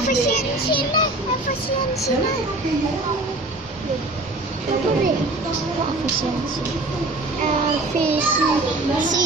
Efisiensi nah, efisiensi nah. Itu deh, efisiensi. Efisiensi.